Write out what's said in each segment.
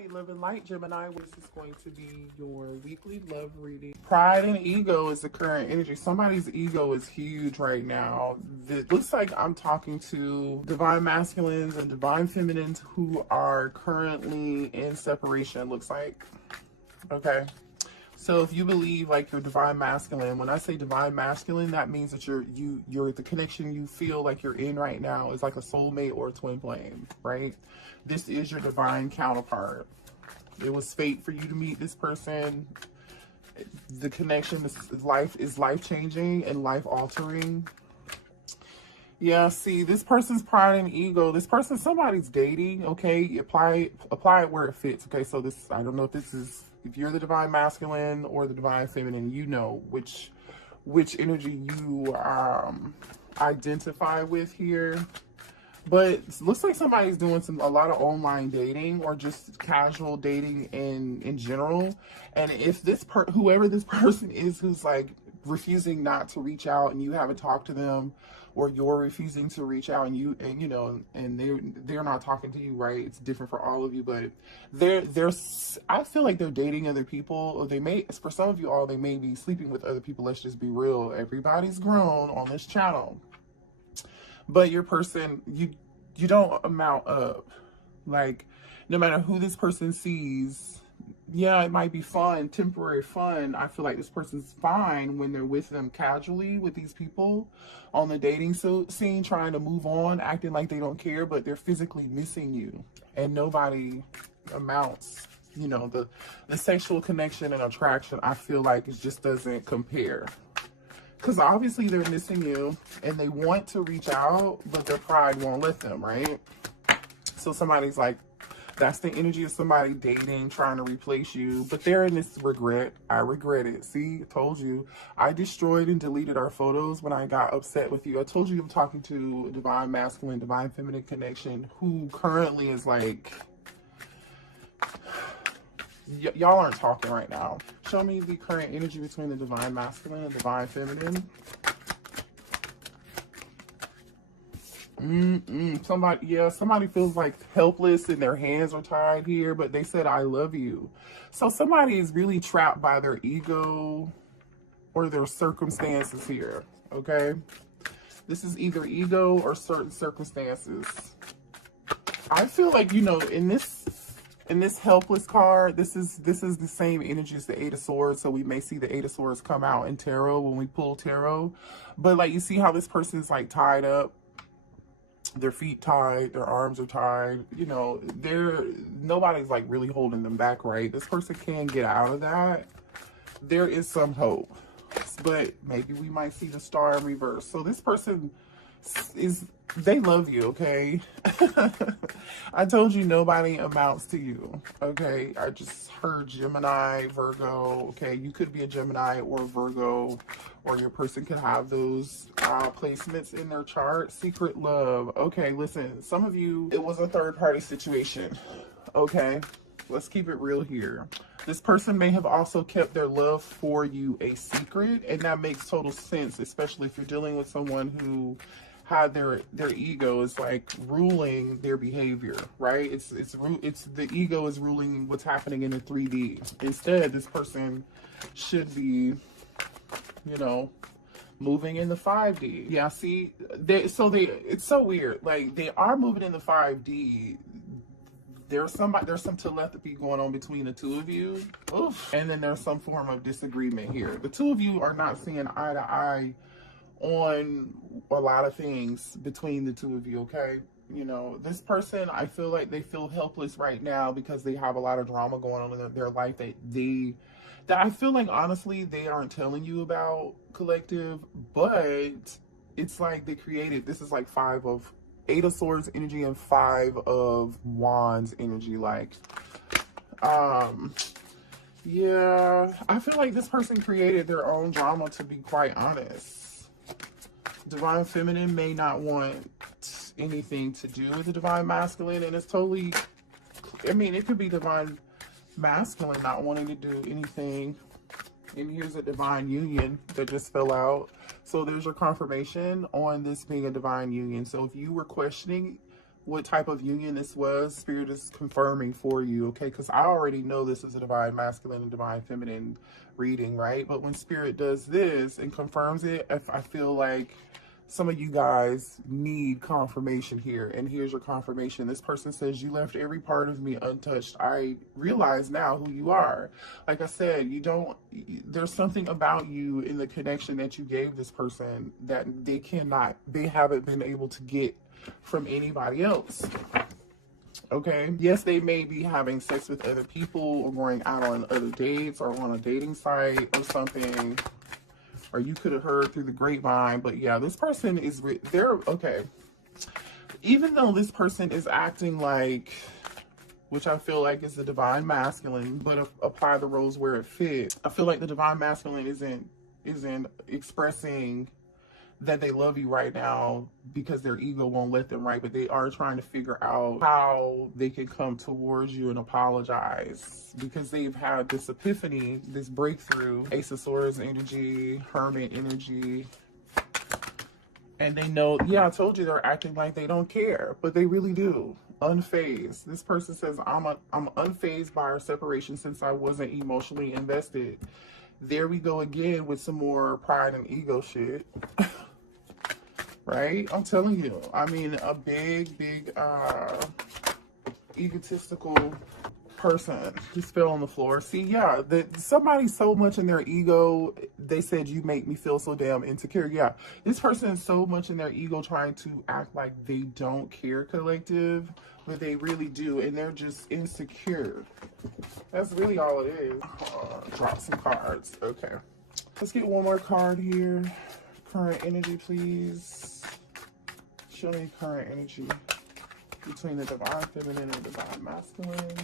Hi, Love and Light Gemini. This is going to be your weekly love reading. Pride and ego is the current energy. Somebody's ego is huge right now. It looks like I'm talking to divine masculines and divine feminines who are currently in separation, looks like. Okay. So if you believe like you're divine masculine, when I say divine masculine, that means that you're the connection you feel like you're in right now is like a soulmate or a twin flame, right? This is your divine counterpart. It was fate for you to meet this person. The connection is life changing and life altering. Yeah, see, this person's pride and ego. This person, somebody's dating. Okay, apply it where it fits. Okay, so this, I don't know if you're the divine masculine or the divine feminine, you know which energy you identify with here. But it looks like somebody's doing a lot of online dating or just casual dating in general. And if whoever this person is who's like refusing not to reach out and you haven't talked to them, or you're refusing to reach out and they're not talking to you, right? It's different for all of you, but I feel like they're dating other people, or for some of you all, they may be sleeping with other people. Let's just be real. Everybody's grown on this channel. But your person, you don't amount up. Like, no matter who this person sees, yeah, it might be fun, temporary fun. I feel like this person's fine when they're with them casually with these people on the dating scene, trying to move on, acting like they don't care, but they're physically missing you. And nobody amounts, the sexual connection and attraction, I feel like it just doesn't compare. Because obviously they're missing you and they want to reach out, but their pride won't let them, right? So somebody's like, that's the energy of somebody dating, trying to replace you. But they're in this regret. I regret it. See, I told you. I destroyed and deleted our photos when I got upset with you. I told you I'm talking to a divine masculine, divine feminine connection who currently is like... y'all aren't talking right now. Show me the current energy between the divine masculine and divine feminine. Somebody feels like helpless and their hands are tied here, but they said, I love you. So somebody is really trapped by their ego or their circumstances here, okay? This is either ego or certain circumstances. I feel like, in this helpless card, this is the same energy as the Eight of Swords. So we may see the Eight of Swords come out in tarot when we pull tarot. But like, you see how this person's like tied up, their feet tied, their arms are tied. Nobody's like really holding them back, right? This person can get out of that. There is some hope, but maybe we might see the star in reverse. So this person they love you, okay? I told you nobody amounts to you, okay? I just heard Gemini, Virgo, okay? You could be a Gemini or a Virgo, or your person could have those placements in their chart. Secret love. Okay, listen, some of you, it was a third-party situation, okay? Let's keep it real here. This person may have also kept their love for you a secret, and that makes total sense, especially if you're dealing with someone who had their ego is like ruling their behavior, right? It's the ego is ruling what's happening in the 3D. Instead, this person should be, moving in the 5D. Yeah, see, it's so weird. Like, they are moving in the 5D. There's some telepathy going on between the two of you. Oof. And then there's some form of disagreement here. The two of you are not seeing eye to eye on a lot of things between the two of you, okay? This person, I feel like they feel helpless right now because they have a lot of drama going on in their life that I feel like, honestly, they aren't telling you about, collective, but it's like they created, this is like Eight of Swords energy and Five of Wands energy, like, yeah, I feel like this person created their own drama, to be quite honest. Divine feminine may not want anything to do with the divine masculine, and it's totally, it could be divine masculine not wanting to do anything. And here's a divine union that just fell out. So there's your confirmation on this being a divine union. So if you were questioning what type of union this was. Spirit is confirming for you, okay? Because I already know this is a divine masculine and divine feminine reading, right? But when Spirit does this and confirms it, if I feel like some of you guys need confirmation here, and here's your confirmation. This person says, you left every part of me untouched. I realize now who you are. Like I said, there's something about you in the connection that you gave this person that they haven't been able to get from anybody else. Okay, yes, they may be having sex with other people or going out on other dates or on a dating site or something, or you could have heard through the grapevine. But yeah, this person is okay. Even though this person is acting like, which I feel like is the divine masculine, but apply the roles where it fits. I feel like the divine masculine isn't expressing that they love you right now because their ego won't let them, right? But they are trying to figure out how they can come towards you and apologize because they've had this epiphany, this breakthrough, Ace of Swords energy, Hermit energy. And they know, yeah, I told you they're acting like they don't care, but they really do. Unfazed. This person says, I'm unfazed by our separation since I wasn't emotionally invested. There we go again with some more pride and ego shit. Right? I'm telling you. I mean, a big egotistical person just fell on the floor. See, yeah, somebody's so much in their ego. They said, you make me feel so damn insecure. Yeah, this person is so much in their ego trying to act like they don't care, collective, but they really do, and they're just insecure. That's really all it is. Drop some cards. Okay, let's get one more card here. Current energy, please. Show me current energy between the divine feminine and divine masculine.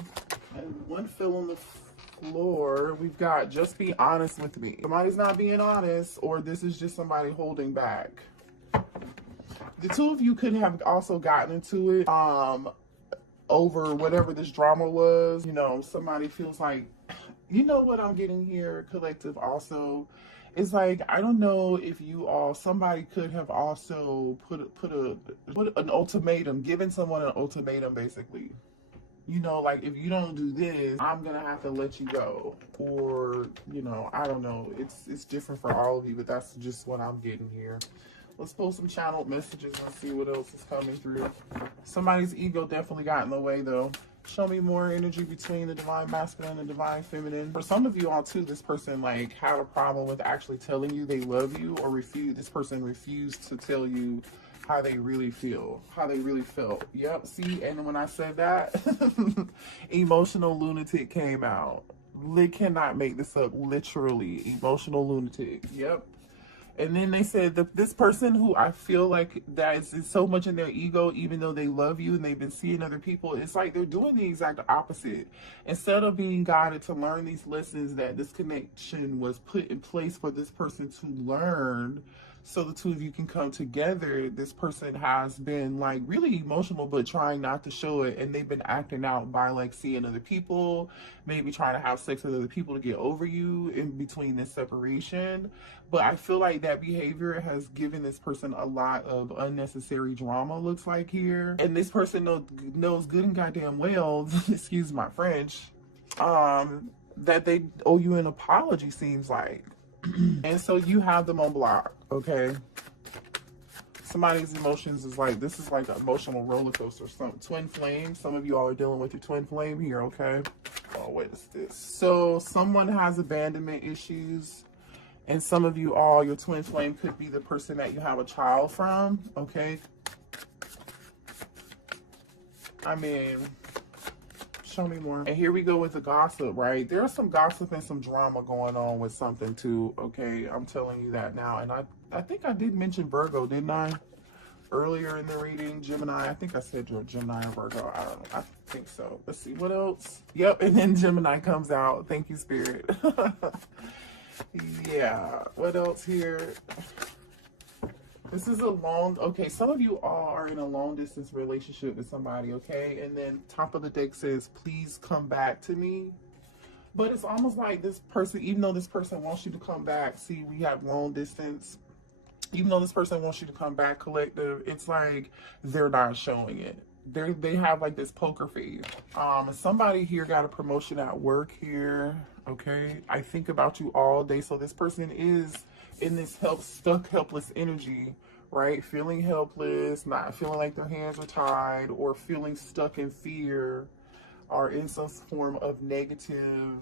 And one fell on the floor. We've got, just be honest with me. Somebody's not being honest, or this is just somebody holding back. The two of you could have also gotten into it over whatever this drama was. You know, somebody feels like, you know what I'm getting here, collective, also. It's like, I don't know if somebody could have also put an ultimatum, given someone an ultimatum, basically. You know, like, if you don't do this, I'm gonna have to let you go. Or, you know, I don't know. It's different for all of you, but that's just what I'm getting here. Let's pull some channeled messages and see what else is coming through. Somebody's ego definitely got in the way, though. Show me more energy between the divine masculine and divine feminine. For some of you all too, this person like had a problem with actually telling you they love you, or this person refused to tell you how they really feel, how they really felt. Yep, see, and when I said that, emotional lunatic came out. They cannot make this up, literally. Emotional lunatic, yep. And then they said that this person who I feel like that is so much in their ego, even though they love you and they've been seeing other people, it's like they're doing the exact opposite. Instead of being guided to learn these lessons that this connection was put in place for this person to learn, so the two of you can come together, this person has been like really emotional but trying not to show it, and they've been acting out by like seeing other people, maybe trying to have sex with other people to get over you in between this separation. But I feel like that behavior has given this person a lot of unnecessary drama, looks like here. And this person knows good and goddamn well, excuse my French, that they owe you an apology, seems like. And so you have them on block, okay? Somebody's emotions is like, this is like an emotional roller coaster. Some twin flame. Some of you all are dealing with your twin flame here, okay? Oh, what is this? So someone has abandonment issues, and some of you all, your twin flame could be the person that you have a child from, okay? I mean, show me more. And here we go with the gossip, right? There's some gossip and some drama going on with something too, okay? I'm telling you that now. And I think I did mention Virgo, didn't I? Earlier in the reading, Gemini. I think I said Gemini or Virgo. I don't know. I think so. Let's see, what else? Yep, and then Gemini comes out. Thank you, Spirit. Yeah, what else here? This is a okay, some of you all are in a long distance relationship with somebody, okay? And then top of the deck says, please come back to me. But it's almost like this person, even though this person wants you to come back, see, we have long distance. Even though this person wants you to come back, collective, it's like they're not showing it. they have like this poker face. Somebody here got a promotion at work here. Okay, I think about you all day. So this person is in this stuck helpless energy, right? Feeling helpless, not feeling like their hands are tied, or feeling stuck in fear, or in some form of negative,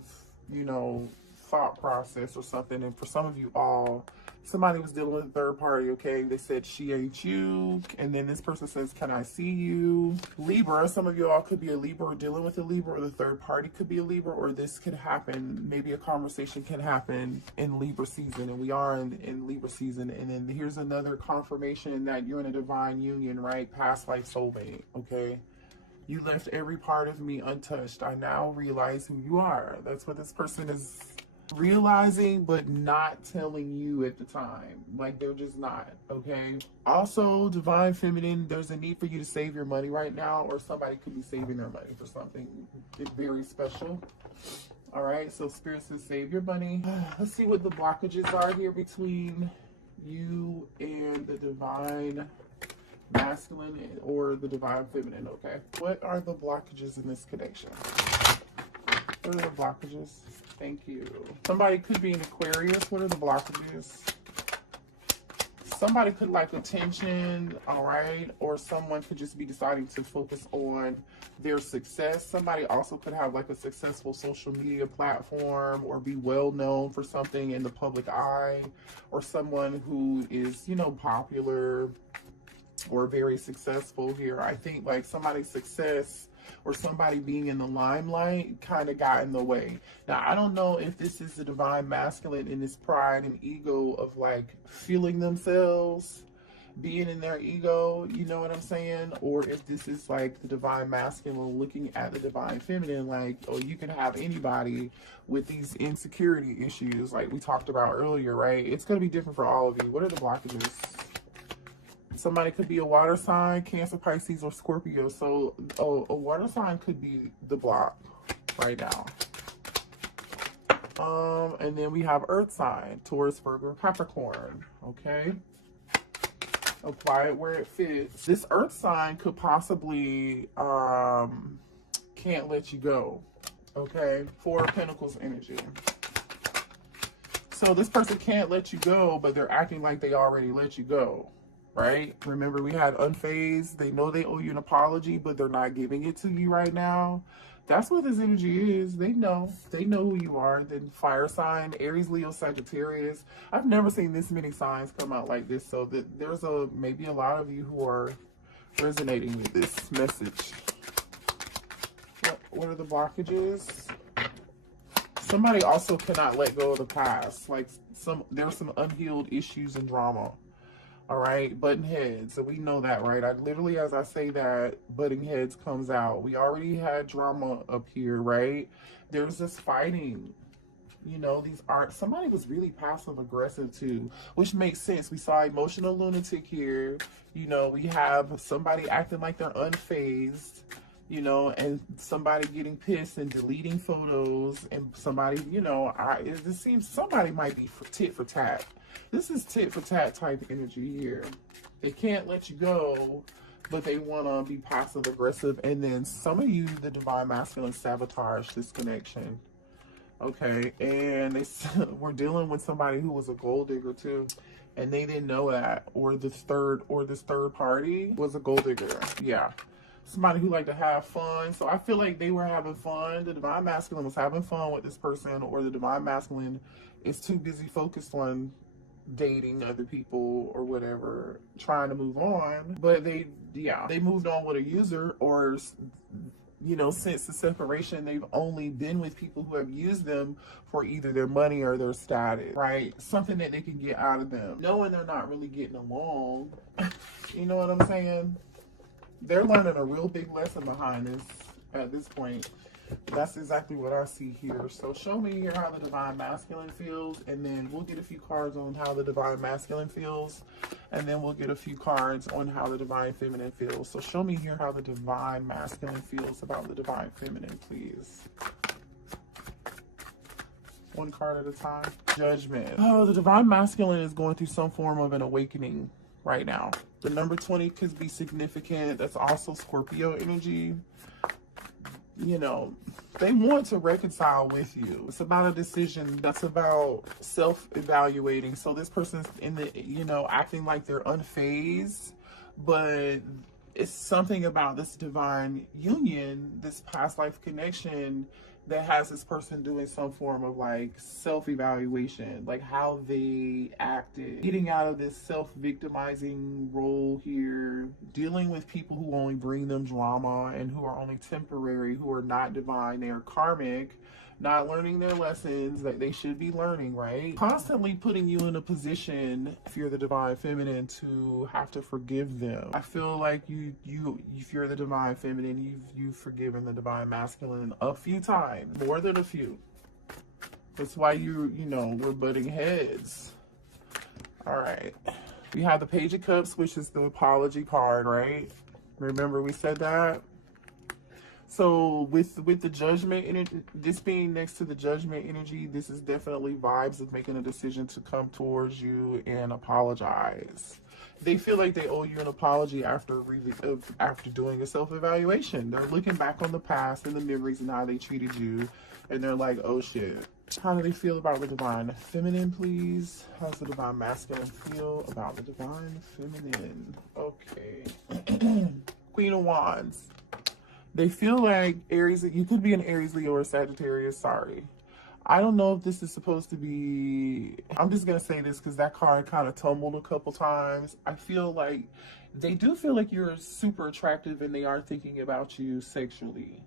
you know, thought process or something. And for some of you all, somebody was dealing with a third party, okay? They said, she ain't you. And then this person says, can I see you? Libra, some of you all could be a Libra or dealing with a Libra, or the third party could be a Libra, or this could happen. Maybe a conversation can happen in Libra season, and we are in Libra season. And then here's another confirmation that you're in a divine union, right? Past life soulmate, okay? You left every part of me untouched. I now realize who you are. That's what this person is realizing, but not telling you at the time. Like, they're just not, okay? Also, divine feminine, there's a need for you to save your money right now, or somebody could be saving their money for something very special. All right, so Spirit says save your money. Let's see what the blockages are here between you and the divine masculine or the divine feminine, okay? What are the blockages in this connection? What are the blockages? Thank you. Somebody could be an Aquarius. What are the blockages? Somebody could like attention, all right? Or someone could just be deciding to focus on their success. Somebody also could have like a successful social media platform, or be well known for something in the public eye, or someone who is, you know, popular or very successful here. I think like somebody's success or somebody being in the limelight kind of got in the way. Now, I don't know if this is the divine masculine in this pride and ego of like feeling themselves, being in their ego, you know what I'm saying? Or if this is like the divine masculine looking at the divine feminine, like, oh, you can have anybody with these insecurity issues like we talked about earlier, right? It's going to be different for all of you. What are the blockages? Somebody could be a water sign, Cancer, Pisces, or Scorpio. So a water sign could be the block right now. And then we have earth sign, Taurus, Virgo, Capricorn. Okay. Apply it where it fits. This earth sign could possibly can't let you go. Okay. Four of Pentacles energy. So this person can't let you go, but they're acting like they already let you go. Right? Remember, we had unfazed. They know they owe you an apology, but they're not giving it to you right now. That's what this energy is. They know who you are. Then fire sign, Aries, Leo, Sagittarius. I've never seen this many signs come out like this. So that there's maybe a lot of you who are resonating with this message. What are the blockages? Somebody also cannot let go of the past. Like there's some unhealed issues and drama. All right, button heads. So we know that, right? I literally, as I say that, butting heads comes out. We already had drama up here, right? There's this fighting. You know, somebody was really passive aggressive too, which makes sense. We saw emotional lunatic here. You know, we have somebody acting like they're unfazed, you know, and somebody getting pissed and deleting photos, and somebody, you know, it seems somebody might be tit for tat. This is tit for tat type energy here. They can't let you go, but they want to be passive aggressive. And then some of you, the divine masculine, sabotage this connection. Okay, and we're dealing with somebody who was a gold digger too, and they didn't know that, or this third party was a gold digger. Yeah, somebody who liked to have fun. So I feel like they were having fun. The divine masculine was having fun with this person, or the divine masculine is too busy focused on dating other people or whatever, trying to move on. But they moved on with a user, or, you know, since the separation, they've only been with people who have used them for either their money or their status, right? Something that they can get out of them, knowing they're not really getting along. You know what I'm saying? They're learning a real big lesson behind this at this point. That's exactly what I see here. So show me here how the divine masculine feels, and then we'll get a few cards on how the divine masculine feels, and then we'll get a few cards on how the divine feminine feels. So show me here how the divine masculine feels about the divine feminine, please. One card at a time. Judgment. Oh, the divine masculine is going through some form of an awakening. right now. The number 20 could be significant. That's also Scorpio energy. You know, they want to reconcile with you. It's about a decision. That's about self-evaluating. So this person's in the, you know, acting like they're unfazed, but it's something about this divine union, this past life connection, that has this person doing some form of like self-evaluation, like how they acted, getting out of this self-victimizing role here, dealing with people who only bring them drama and who are only temporary, who are not divine, they are karmic, not learning their lessons that they should be learning, right? Constantly putting you in a position, if you're the divine feminine, to have to forgive them. I feel like if you're the divine feminine, you've forgiven the divine masculine a few times, more than a few. That's why you know, we're butting heads. All right. We have the Page of Cups, which is the apology card, right? Remember we said that? So with the judgment energy, this being next to the judgment energy, this is definitely vibes of making a decision to come towards you and apologize. They feel like they owe you an apology after doing a self-evaluation. They're looking back on the past and the memories and how they treated you, and they're like, oh shit. How do they feel about the divine feminine, please? How's the divine masculine feel about the divine feminine? Okay. Queen of Wands. They feel like Aries, you could be an Aries, Leo, or Sagittarius, sorry. I don't know if this is supposed to be, I'm just going to say this because that card kind of tumbled a couple times. I feel like they do feel like you're super attractive and they are thinking about you sexually.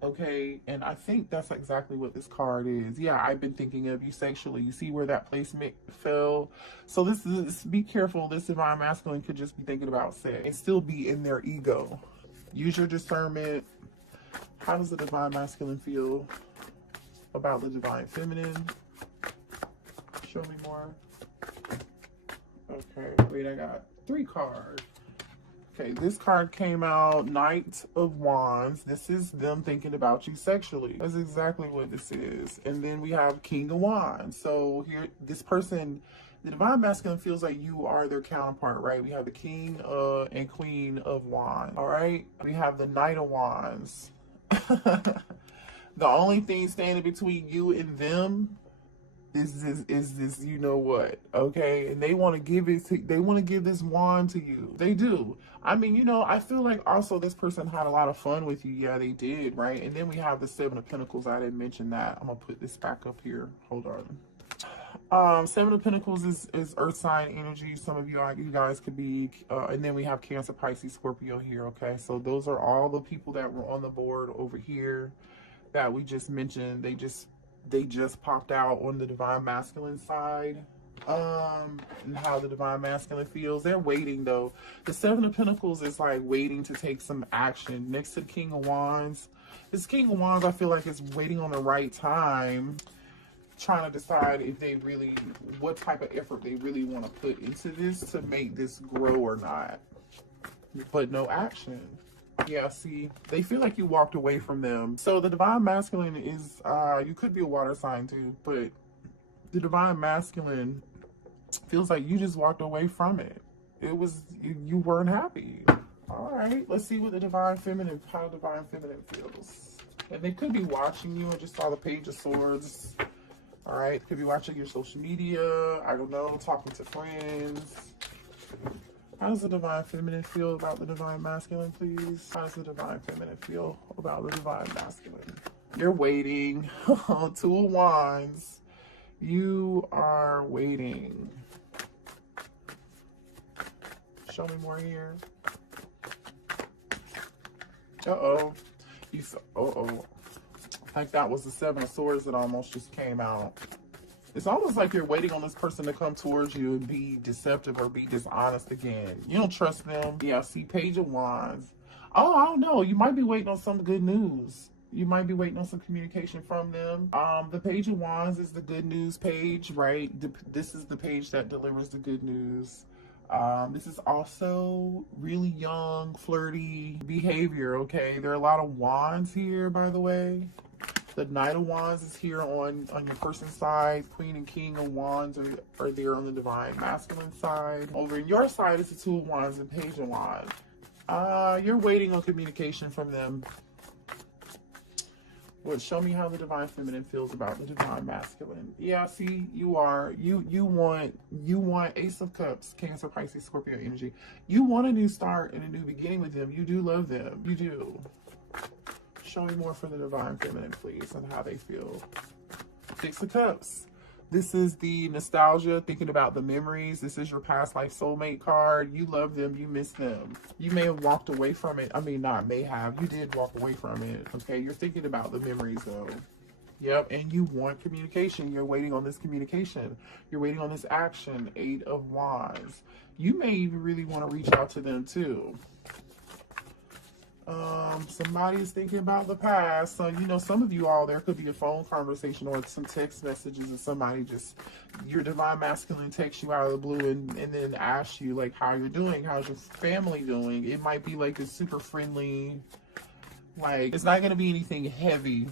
Okay, and I think that's exactly what this card is. Yeah, I've been thinking of you sexually. You see where that placement fell? So this is, be careful. This divine masculine could just be thinking about sex and still be in their ego. Use your discernment. How does the divine masculine feel about the divine feminine? Show me more. Okay, wait, I got 3 cards. Okay, this card came out, Knight of Wands. This is them thinking about you sexually. That's exactly what this is. And then we have King of Wands. So here, this person, the divine masculine feels like you are their counterpart, right? We have the King and Queen of Wands, all right? We have the Knight of Wands. The only thing standing between you and them is this, you know what, okay? And they want to give it to, they want to give this wand to you. They do. I mean, you know, I feel like also this person had a lot of fun with you. Yeah, they did, right? And then we have the 7 of Pentacles. I didn't mention that. I'm gonna put this back up here. Hold on. 7 of Pentacles is earth sign energy. Some of you guys could be, and then we have Cancer, Pisces, Scorpio here, okay? So those are all the people that were on the board over here that we just mentioned. They just popped out on the divine masculine side, and how the divine masculine feels. They're waiting though. The 7 of Pentacles is like waiting to take some action. Next to the King of Wands, this King of Wands, I feel like is waiting on the right time, trying to decide if they really, what type of effort they really want to put into this to make this grow or not, but no action. Yeah, see, they feel like you walked away from them. So the divine masculine is, you could be a water sign too, but the divine masculine feels like you just walked away from it. It was, you weren't happy. All right, let's see what the divine feminine, how the divine feminine feels. And they could be watching you. I just saw the Page of Swords. All right, could be watching your social media. I don't know, talking to friends. How does the divine feminine feel about the divine masculine, please? How does the divine feminine feel about the divine masculine? You're waiting. 2 of Wands. You are waiting. Show me more here. Uh-oh. Uh-oh. Like that was the 7 of Swords that almost just came out. It's almost like you're waiting on this person to come towards you and be deceptive or be dishonest again. You don't trust them. Yeah, see, Page of Wands. Oh, I don't know. You might be waiting on some good news. You might be waiting on some communication from them. The Page of Wands is the good news page, right? This is the page that delivers the good news. This is also really young, flirty behavior, okay? There are a lot of wands here, by the way. The Knight of Wands is here on your person's side. Queen and King of Wands are there on the Divine Masculine side. Over in your side is the Two of Wands and Page of Wands. You're waiting on communication from them. Well, show me how the Divine Feminine feels about the Divine Masculine. Yeah, see, you are. You want Ace of Cups, Cancer, Pisces, Scorpio energy. You want a new start and a new beginning with them. You do love them. You do. Show me more for the Divine Feminine, please, and how they feel. Six of Cups. This is the nostalgia, thinking about the memories. This is your past life soulmate card. You love them. You miss them. You may have walked away from it. I mean, not may have. You did walk away from it. Okay, you're thinking about the memories, though. Yep, and you want communication. You're waiting on this communication. You're waiting on this action. Eight of Wands. You may even really want to reach out to them, too. Somebody is thinking about the past. So, you know, some of you all, there could be a phone conversation or some text messages, and somebody just, your Divine Masculine texts you out of the blue and then asks you, like, how you're doing, how's your family doing. It might be like a super friendly, like, it's not going to be anything heavy.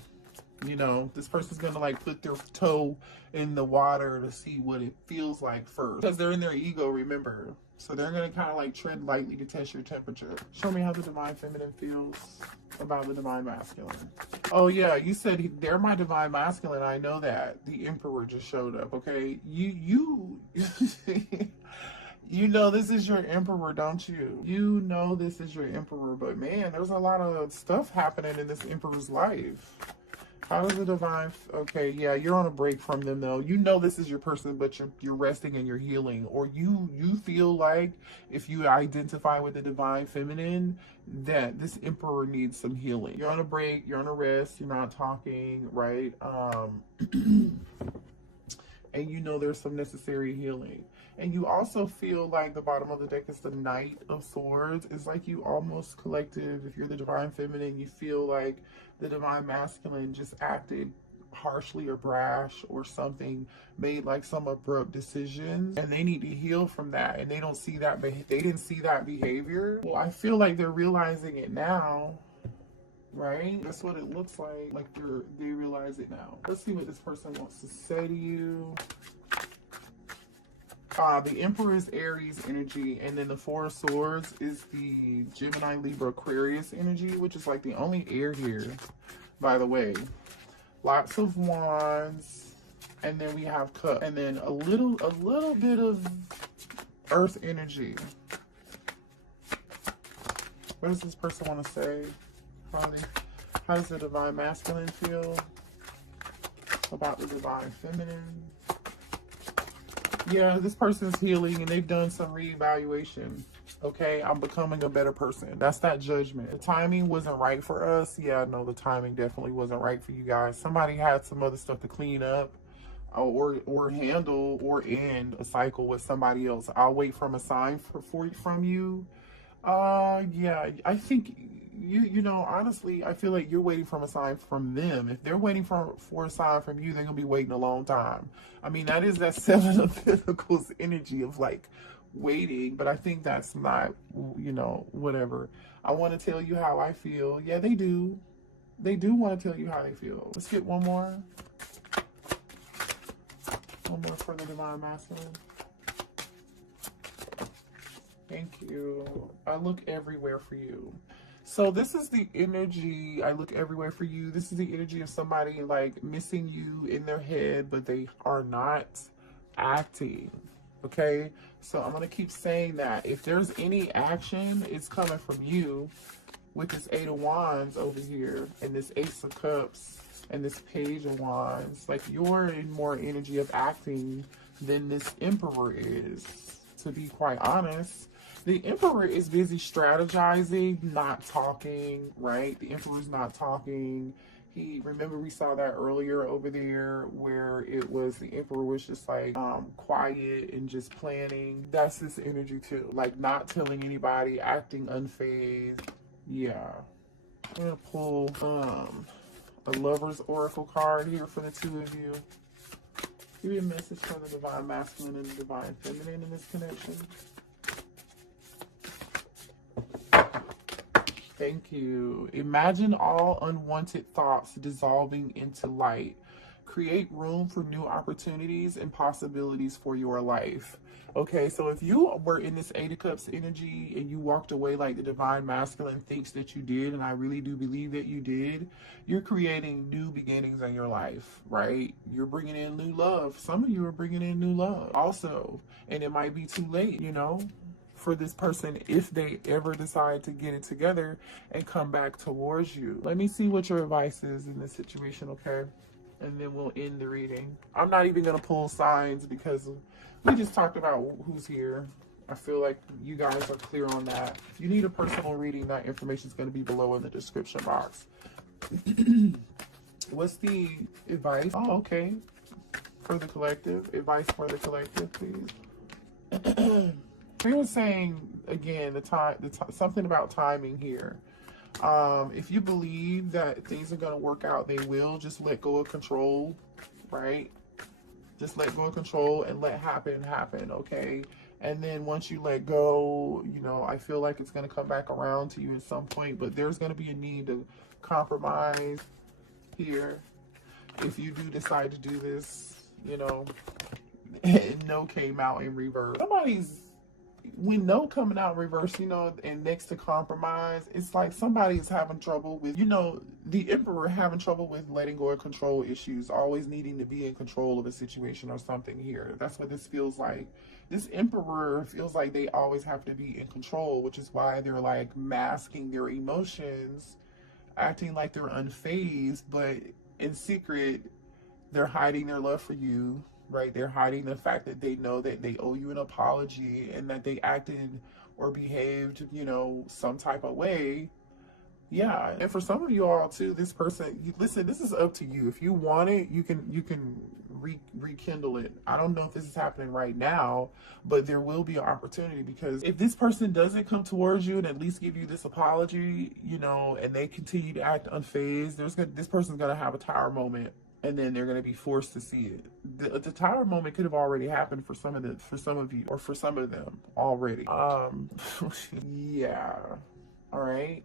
You know, this person's going to like put their toe in the water to see what it feels like first, because they're in their ego, remember. So they're going to kind of like tread lightly to test your temperature. Show me how the Divine Feminine feels about the Divine Masculine. Oh yeah, you said they're my Divine Masculine. I know that. The Emperor just showed up, okay? You you know this is your Emperor, don't you? You know this is your Emperor, but man, there's a lot of stuff happening in this Emperor's life. How is the Divine? Okay, yeah, you're on a break from them though. You know this is your person, but you're resting and you're healing. Or you feel like if you identify with the Divine Feminine, that this Emperor needs some healing. You're on a break. You're on a rest. You're not talking, right? And you know there's some necessary healing. And you also feel like the bottom of the deck is the Knight of Swords. It's like you almost collective. If you're the Divine Feminine, you feel like the Divine Masculine just acted harshly or brash or something, made like some abrupt decisions, and they need to heal from that. And they don't see that. They didn't see that behavior. Well, I feel like they're realizing it now. Right? That's what it looks like. Like they realize it now. Let's see what this person wants to say to you. The Emperor is Aries energy, and then the Four of Swords is the Gemini, Libra, Aquarius energy, which is like the only air here, by the way. Lots of Wands, and then we have Cup, and then a little bit of Earth energy. What does this person want to say? How does the Divine Masculine feel about the Divine Feminine? Yeah, this person's healing and they've done some reevaluation. Okay, I'm becoming a better person. That's that judgment. The timing wasn't right for us. Yeah, no, the timing definitely wasn't right for you guys. Somebody had some other stuff to clean up or handle or end a cycle with somebody else. I'll wait from a sign from you. Yeah, I think you know, honestly, I feel like you're waiting from a sign from them. If they're waiting for a sign from you, they're gonna be waiting a long time. I mean, that is that Seven of Pentacles energy of like waiting, but I think that's not, you know, whatever. I want to tell you how I feel. Yeah, they do want to tell you how they feel. Let's get one more for the Divine Masculine. Thank you. I look everywhere for you. So this is the energy, I look everywhere for you. This is the energy of somebody like missing you in their head, but they are not acting. Okay? So I'm going to keep saying that. If there's any action, it's coming from you with this Eight of Wands over here and this Ace of Cups and this Page of Wands. Like you're in more energy of acting than this Emperor is, to be quite honest. The Emperor is busy strategizing, not talking, right? The Emperor's not talking. Remember we saw that earlier over there where it was the Emperor was just like quiet and just planning. That's this energy too. Like not telling anybody, acting unfazed. Yeah. I'm gonna pull a Lover's Oracle card here for the two of you. Give me a message for the Divine Masculine and the Divine Feminine in this connection. Thank you. Imagine all unwanted thoughts dissolving into light. Create room for new opportunities and possibilities for your life. Okay, so if you were in this Eight of Cups energy and you walked away like the divine masculine thinks that you did, and I really do believe that you did, you're creating new beginnings in your life, right? You're bringing in new love. Some of you are bringing in new love also, and it might be too late, for this person if they ever decide to get it together and come back towards you. Let me see what your advice is in this situation, okay? And then we'll end the reading. I'm not even going to pull signs because we just talked about who's here. I feel like you guys are clear on that. If you need a personal reading, that information is going to be below in the description box. What's the advice? Oh, okay. For the collective. Advice for the collective, please. He was saying, again, something about timing here. If you believe that things are going to work out, they will. Just let go of control, right? Just let go of control and let happen, okay? And then once you let go, I feel like it's going to come back around to you at some point, but there's going to be a need to compromise here. If you do decide to do this, and no came out in reverse. When no coming out in reverse, and next to compromise, it's like somebody's having trouble with, the Emperor having trouble with letting go of control issues, always needing to be in control of a situation or something here. That's what this feels like. This Emperor feels like they always have to be in control, which is why they're like masking their emotions, acting like they're unfazed, but in secret, they're hiding their love for you. Right? They're hiding the fact that they know that they owe you an apology and that they acted or behaved, some type of way. Yeah. And for some of you all too, this person, listen, this is up to you. If you want it, you can rekindle it. I don't know if this is happening right now, but there will be an opportunity, because if this person doesn't come towards you and at least give you this apology, and they continue to act unfazed, this person's going to have a tower moment. And then they're going to be forced to see it. The tower moment could have already happened for some of you, or for some of them already. Yeah. All right.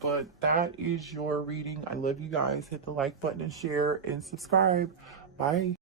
But that is your reading. I love you guys. Hit the like button and share and subscribe. Bye.